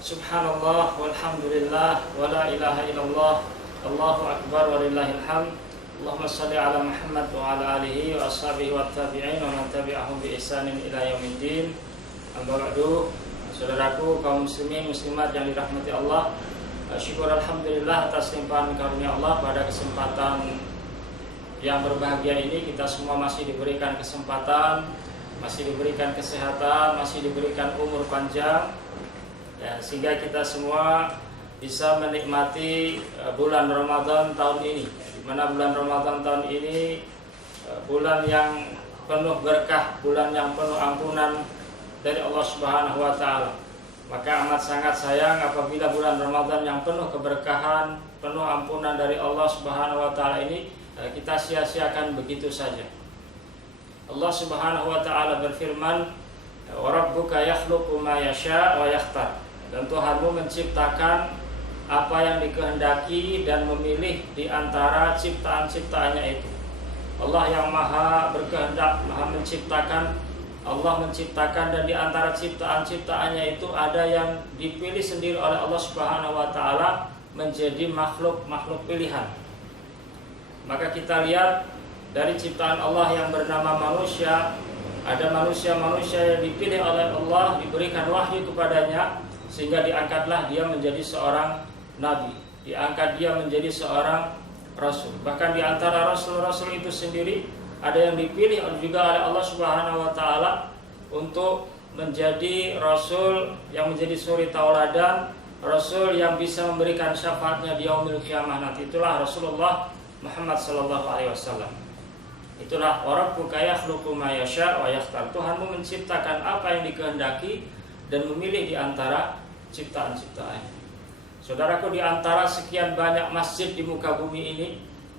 Subhanallah walhamdulillah wa la ilaha illallah Allahu akbar walillahil hamd. Allahumma shalli ala Muhammad wa ala alihi wa ashabihi wa tabi'in wa man tabi'ahum bi ihsanin ila yaumiddin. Amma ba'du. Saudaraku kaum muslimin muslimat yang dirahmati Allah, syukur alhamdulillah atas limpahan karunia Allah. Pada kesempatan yang berbahagia ini kita semua masih diberikan kesempatan, masih diberikan kesehatan, masih diberikan umur panjang, ya, sehingga kita semua bisa menikmati bulan Ramadan tahun ini. Di mana bulan Ramadan tahun ini bulan yang penuh berkah, bulan yang penuh ampunan dari Allah Subhanahu wa taala. Maka amat sangat sayang apabila bulan Ramadan yang penuh keberkahan, penuh ampunan dari Allah Subhanahu wa taala ini kita sia-siakan begitu saja. Allah Subhanahu wa taala berfirman, "Wa rabbuka yakhluqu ma yasha wa yakhtar." Dan Tuhanmu menciptakan apa yang dikehendaki dan memilih di antara ciptaan-ciptaannya itu. Allah yang maha berkehendak, maha menciptakan. Allah menciptakan dan di antara ciptaan-ciptaannya itu ada yang dipilih sendiri oleh Allah Subhanahu wa taala menjadi makhluk pilihan. Maka kita lihat dari ciptaan Allah yang bernama manusia, ada manusia-manusia yang dipilih oleh Allah, diberikan wahyu kepadanya sehingga diangkatlah dia menjadi seorang nabi, diangkat dia menjadi seorang rasul. Bahkan di antara rasul-rasul itu sendiri ada yang dipilih juga oleh Allah Subhanahu wa taala untuk menjadi rasul yang menjadi suri tauladan, rasul yang bisa memberikan syafaatnya di yaumil qiyamah nanti. Itulah Rasulullah Muhammad sallallahu alaihi wasallam. Itulah rabbuka yakhluqu ma yasha wa yakhtar. Tuhanmu menciptakan apa yang dikehendaki dan memilih di antara ciptaan-ciptaannya. Saudaraku, di antara sekian banyak masjid di muka bumi ini,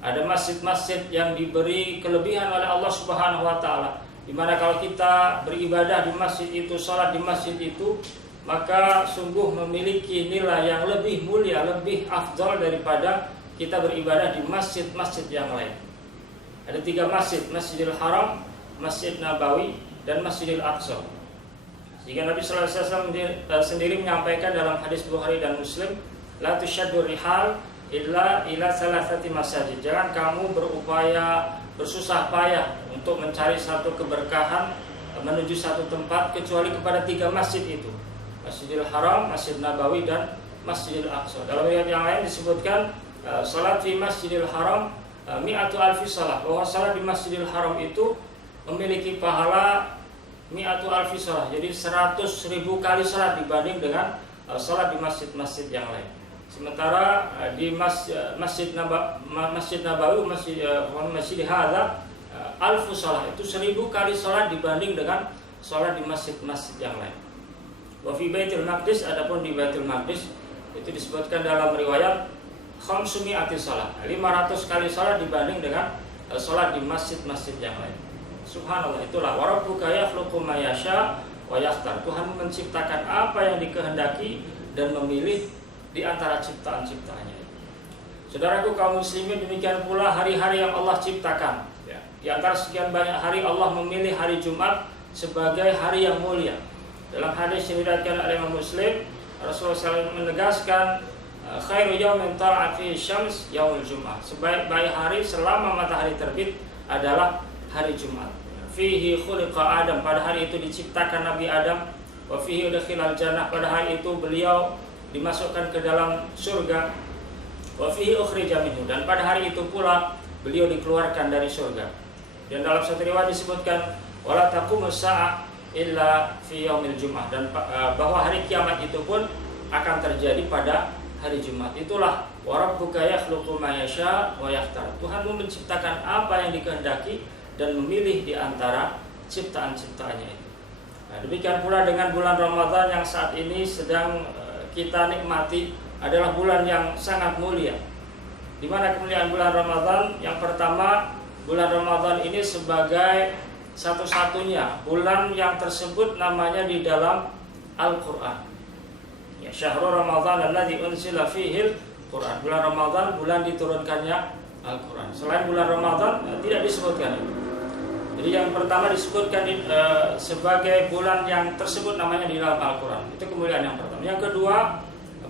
ada masjid-masjid yang diberi kelebihan oleh Allah Subhanahu wa taala, di mana kalau kita beribadah di masjid itu, salat di masjid itu, maka sungguh memiliki nilai yang lebih mulia, lebih afdal daripada kita beribadah di masjid-masjid yang lain. Ada 3 masjid, Masjidil Haram, Masjid Nabawi, dan Masjidil Aqsa. Jika Nabi sallallahu alaihi wasallam sendiri menyampaikan dalam hadis Bukhari dan Muslim, la tusyaddu rihal illa ila salasati masajid. Jangan kamu berupaya bersusah payah untuk mencari satu keberkahan menuju satu tempat kecuali kepada 3 masjid itu, Masjidil Haram, Masjid Nabawi, dan Masjidil Aqsa. Dalam riwayat yang lain disebutkan salat di Masjidil Haram mi'atu alfi salat, bahwa salat di Masjidil Haram itu memiliki pahala mi'atu alfi salat, jadi 100.000 kali salat dibanding dengan salat di masjid-masjid yang lain. Sementara di Masjid Nabawi, Masjid Hadza alfu salat, itu 1.000 kali salat dibanding dengan salat di masjid-masjid yang lain. Wa fi Baitul Maqdis, adapun di Baitul Maqdis itu disebutkan dalam riwayat 500 salat, 500 kali salat dibanding dengan salat di masjid-masjid yang lain. Subhanallah, itulah wa rabbuka yakhluqu ma yasha wa yakhtar. Tuhan menciptakan apa yang dikehendaki dan memilih di antara ciptaan-ciptaannya. Saudaraku kaum muslimin, demikian pula hari-hari yang Allah ciptakan, ya. Di antara sekian banyak hari, Allah memilih hari Jumat sebagai hari yang mulia. Dalam hadis yang diriwayatkan oleh Imam Muslim, Rasulullah SAW menegaskan, khairu yaumin tala'at fihi syams yaumul Jum'ah. Sebaik-baik hari selama matahari terbit adalah hari Jumat. Fihi khuliqa Adam, pada hari itu diciptakan Nabi Adam. Wa fihi udkhilal jannah, pada hari itu beliau dimasukkan ke dalam surga. Wa fihi ukhrija minhu, dan pada hari itu pula beliau dikeluarkan dari surga. Dan dalam satu riwayat disebutkan wala taqumus sa'a illa fi yaumil Jum'ah, dan bahwa hari kiamat itu pun akan terjadi pada hari Jumat. Itulah wa rabbuka yakhluqu ma yasha wa yakhtar. Tuhanmu menciptakan apa yang dikehendaki dan memilih di antara ciptaan-ciptaannya itu. Nah, demikian pula dengan bulan Ramadan yang saat ini sedang kita nikmati, adalah bulan yang sangat mulia. Di mana kemuliaan bulan Ramadan? Yang pertama, bulan Ramadan ini sebagai satu-satunya bulan yang tersebut namanya di dalam Al-Qur'an. Ya, syahrul Ramadan alladzi unzila fihil Qur'an. Bulan Ramadan, bulan diturunkannya Al-Qur'an. Selain bulan Ramadan tidak disebutkan itu. Jadi yang pertama disebutkan sebagai bulan yang tersebut namanya di dalam Al-Quran. Itu kemuliaan yang pertama. Yang kedua,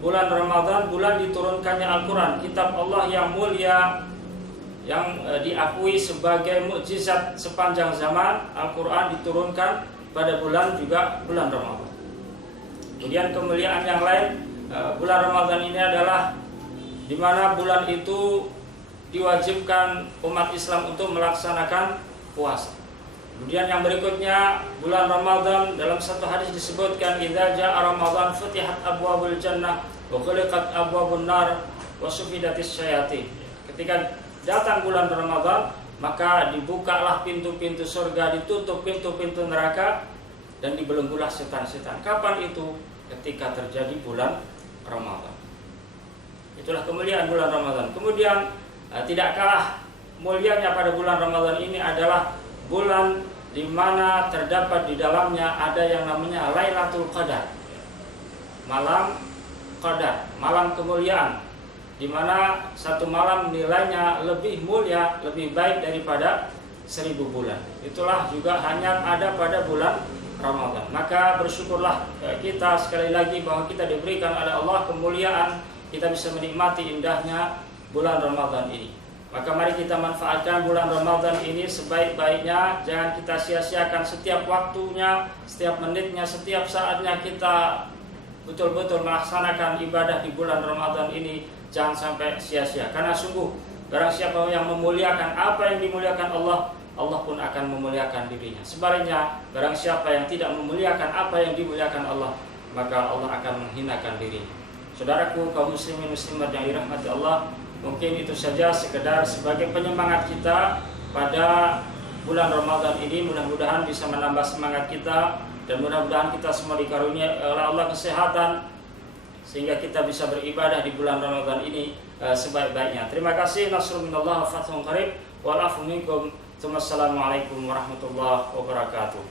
bulan Ramadan, bulan diturunkannya Al-Quran, kitab Allah yang mulia, yang diakui sebagai mukjizat sepanjang zaman. Al-Quran diturunkan pada bulan Ramadan. Kemudian kemuliaan yang lain, bulan Ramadan ini adalah di mana bulan itu diwajibkan umat Islam untuk melaksanakan puasa. Kemudian yang berikutnya, bulan Ramadan dalam satu hadis disebutkan, idza jaa Ramadan futihat abwabul jannah wa ghuliqat abwabun nar wa sufidatis syayatin. Ketika datang bulan Ramadan, maka dibukalah pintu-pintu surga, ditutup pintu-pintu neraka, dan dibelenggulah setan-setan. Kapan itu? Ketika terjadi bulan Ramadan. Itulah kemuliaan bulan Ramadan. Kemudian tidak kalah mulianya pada bulan Ramadan ini adalah bulan di mana terdapat di dalamnya ada yang namanya Lailatul Qadar. Malam Qadar, malam kemuliaan, di mana satu malam nilainya lebih mulia, lebih baik daripada 1000 bulan. Itulah juga hanya ada pada bulan Ramadan. Maka bersyukurlah kita sekali lagi bahwa kita diberikan oleh Allah kemuliaan, kita bisa menikmati indahnya bulan Ramadan ini. Maka mari kita manfaatkan bulan Ramadan ini sebaik-baiknya. Jangan kita sia-siakan setiap waktunya, setiap menitnya, setiap saatnya kita betul-betul melaksanakan ibadah di bulan Ramadan ini. Jangan sampai sia-sia, karena sungguh barang siapa yang memuliakan apa yang dimuliakan Allah, Allah pun akan memuliakan dirinya. Sebaliknya, barang siapa yang tidak memuliakan apa yang dimuliakan Allah, maka Allah akan menghinakan dirinya. Saudaraku kaum muslimin muslimat yang dirahmati Allah, mungkin itu saja sekedar sebagai penyemangat kita pada bulan Ramadan ini. Mudah-mudahan bisa menambah semangat kita, dan mudah-mudahan kita semua dikaruniai oleh Allah kesehatan sehingga kita bisa beribadah di bulan Ramadan ini sebaik-baiknya. Terima kasih. Nasrul minallah wa fathun qarib. Wal afu minkum. Wassalamualaikum warahmatullahi wabarakatuh.